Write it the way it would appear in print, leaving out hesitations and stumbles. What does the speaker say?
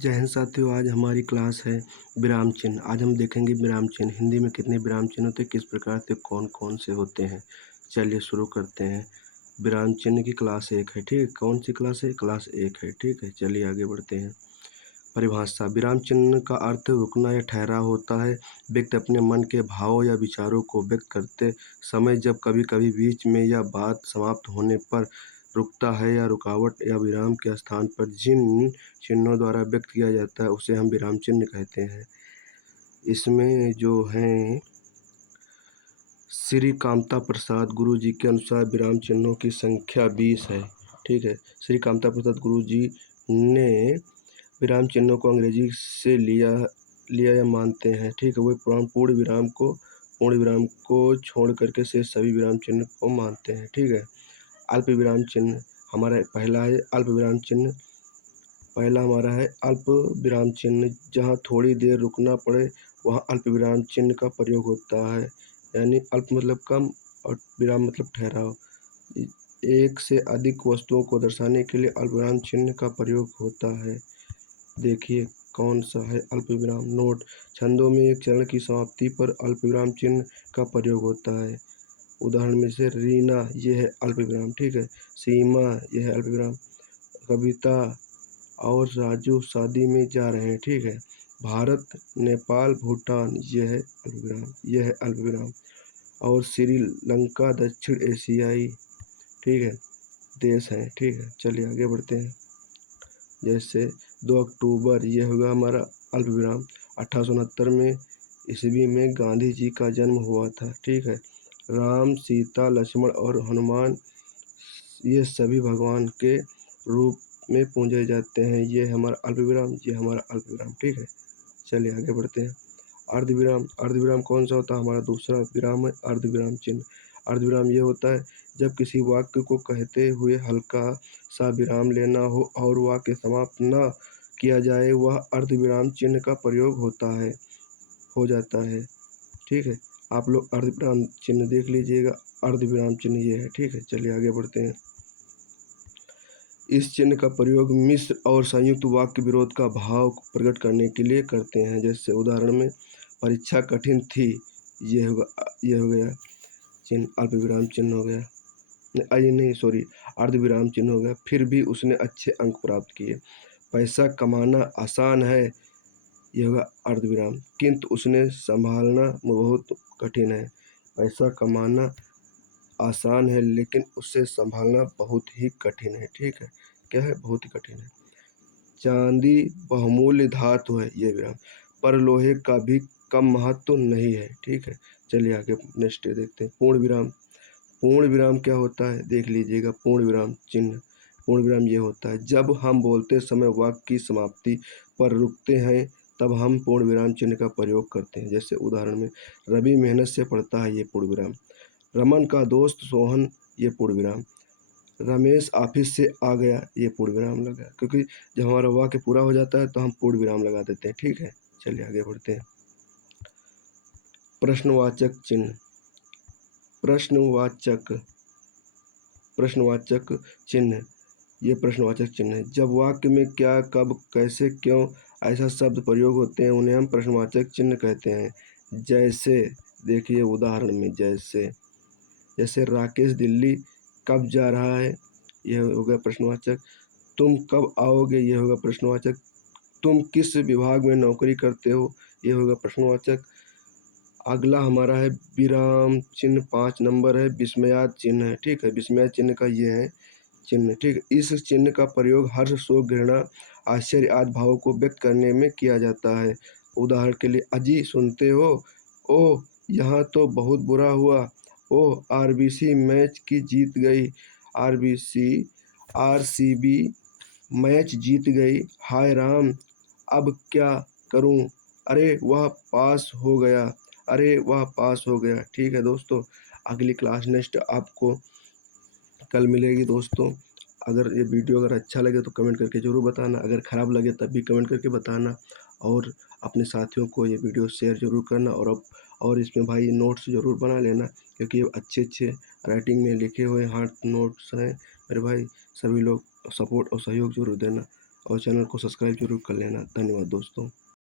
जय हिंद साथियों, आज हमारी क्लास है विराम चिन्ह। आज हम देखेंगे विराम चिन्ह हिंदी में कितने विराम चिन्ह होते हैं, किस प्रकार से कौन-कौन से होते हैं। चलिए शुरू करते हैं। विराम चिन्ह की क्लास 1 है, ठीक है। कौन सी क्लास है? क्लास 1 है, ठीक है। चलिए आगे बढ़ते हैं। परिभाषा: विराम चिन्ह का अर्थ रुकना या ठहराव होता है। व्यक्ति अपने मन के भाव या विचारों को व्यक्त करते समय जब कभी-कभी बीच में या बात समाप्त होने पर रुकता है या रुकावट या विराम के स्थान पर जिन चिन्हों द्वारा व्यक्त किया जाता है उसे हम विराम चिन्ह कहते हैं। इसमें जो हैं श्री कामता प्रसाद गुरु जी के अनुसार विराम चिन्हों की संख्या 20 है, ठीक है। श्री कामता प्रसाद गुरु जी ने विराम चिन्हों को अंग्रेजी से लिया या मानते हैं, ठीक है। वो पूर्ण विराम को छोड़ करके से सभी विराम चिन्ह को मानते हैं, ठीक है। अल्प विराम चिन्ह हमारा पहला है। पहला हमारा है अल्प विराम चिन्ह। जहाँ थोड़ी देर रुकना पड़े वहाँ अल्प विराम चिन्ह का प्रयोग होता है। यानी अल्प मतलब कम और विराम मतलब ठहराव। एक से अधिक वस्तुओं को दर्शाने के लिए अल्प विराम चिन्ह का प्रयोग होता है। देखिए कौन सा है अल्प विराम। नोट: छंदों में एक चरण की समाप्ति पर अल्प विराम चिन्ह का प्रयोग होता है। उदाहरण में से रीना, ये है अल्प विराम, ठीक है। सीमा, यह है अल्प विराम। कविता और राजू शादी में जा रहे हैं, ठीक है। भारत, नेपाल, भूटान, यह है अल्प विराम, यह है अल्प विराम। और श्रीलंका दक्षिण एशियाई, ठीक है, देश हैं, ठीक है। चलिए आगे बढ़ते हैं। जैसे 2 अक्टूबर, यह होगा हमारा अल्प विराम। 1869 में ईस्वी में गांधी जी का जन्म हुआ था, ठीक है। राम, सीता, लक्ष्मण और हनुमान ये सभी भगवान के रूप में पूजे जाते हैं। ये हमारा अल्प विराम, ये हमारा अल्प विराम, ठीक है। चलिए आगे बढ़ते हैं। अर्धविराम। अर्धविराम कौन सा होता है? हमारा दूसरा विराम है अर्धविराम चिन्ह। अर्धविराम ये होता है जब किसी वाक्य को कहते हुए हल्का सा विराम लेना हो और वाक्य समाप्त न किया जाए, वह अर्धविराम चिन्ह का प्रयोग हो जाता है, ठीक है। आप लोग अर्धविराम चिन्ह देख लीजिएगा। अर्धविराम चिन्ह ये है, ठीक है। चलिए आगे बढ़ते हैं। इस चिन्ह का प्रयोग मिश्र और संयुक्त वाक्य विरोध का भाव प्रकट करने के लिए करते हैं। जैसे उदाहरण में परीक्षा कठिन थी, ये हो गया चिन्ह, अल्प विराम चिन्ह हो गया। नहीं सॉरी, अर्ध विराम चिन्ह हो गया। फिर भी उसने अच्छे अंक प्राप्त किए। पैसा कमाना आसान है, यह होगा अर्ध विराम, किंतु उन्हें संभालना बहुत कठिन है। पैसा कमाना आसान है लेकिन उसे संभालना बहुत ही कठिन है, ठीक है। क्या है? बहुत ही कठिन है। चांदी बहुमूल्य धातु है, ये विराम, पर लोहे का भी कम महत्व नहीं है, ठीक है। चलिए आगे नेक्स्ट देखते हैं। पूर्ण विराम। पूर्ण विराम क्या होता है? देख लीजिएगा। पूर्ण विराम चिन्ह, पूर्ण विराम ये होता है जब हम बोलते समय वाक्य की समाप्ति पर रुकते हैं तब हम पूर्ण विराम चिन्ह का प्रयोग करते हैं। जैसे उदाहरण में रवि मेहनत से पढ़ता है, ये पूर्ण विराम। रमन का दोस्त सोहन, ये पूर्ण विराम। रमेश ऑफिस से आ गया, ये पूर्ण विराम लगा, क्योंकि जब हमारा वाक्य पूरा हो जाता है तो हम पूर्ण विराम लगा देते हैं, ठीक है। चलिए आगे बढ़ते हैं। प्रश्नवाचक चिन्ह। प्रश्नवाचक चिन्ह, ये प्रश्नवाचक चिन्ह है जब वाक्य में क्या, कब, कैसे, क्यों ऐसा शब्द प्रयोग होते हैं, उन्हें हम प्रश्नवाचक चिन्ह कहते हैं। जैसे देखिए उदाहरण में, जैसे राकेश दिल्ली कब जा रहा है, यह होगा प्रश्नवाचक। तुम कब आओगे, यह होगा प्रश्नवाचक। तुम किस विभाग में नौकरी करते हो, यह होगा प्रश्नवाचक। अगला हमारा है विराम चिन्ह, 5 नंबर है विस्मयाद चिन्ह है, ठीक है। विस्मयाद चिन्ह का ये है चिन्ह, ठीक है। इस चिन्ह का प्रयोग हर्ष, शोक, घृणा, आश्चर्य आदि भावों को व्यक्त करने में किया जाता है। उदाहरण के लिए, अजी सुनते हो, ओह यहाँ तो बहुत बुरा हुआ, ओह आरबीसी मैच की जीत गई, आरसीबी मैच जीत गई, हाय राम अब क्या करूं, अरे वह पास हो गया, अरे वह पास हो गया, ठीक है दोस्तों। अगली क्लास नेक्स्ट आपको कल मिलेगी दोस्तों। अगर ये वीडियो अगर अच्छा लगे तो कमेंट करके ज़रूर बताना, अगर ख़राब लगे तब भी कमेंट करके बताना, और अपने साथियों को ये वीडियो शेयर ज़रूर करना। और इसमें भाई नोट्स ज़रूर बना लेना, क्योंकि ये अच्छे राइटिंग में लिखे हुए हार्ड नोट्स हैं मेरे भाई। सभी लोग सपोर्ट और सहयोग ज़रूर देना। और चैनल को सब्सक्राइब ज़रूर कर लेना। धन्यवाद दोस्तों।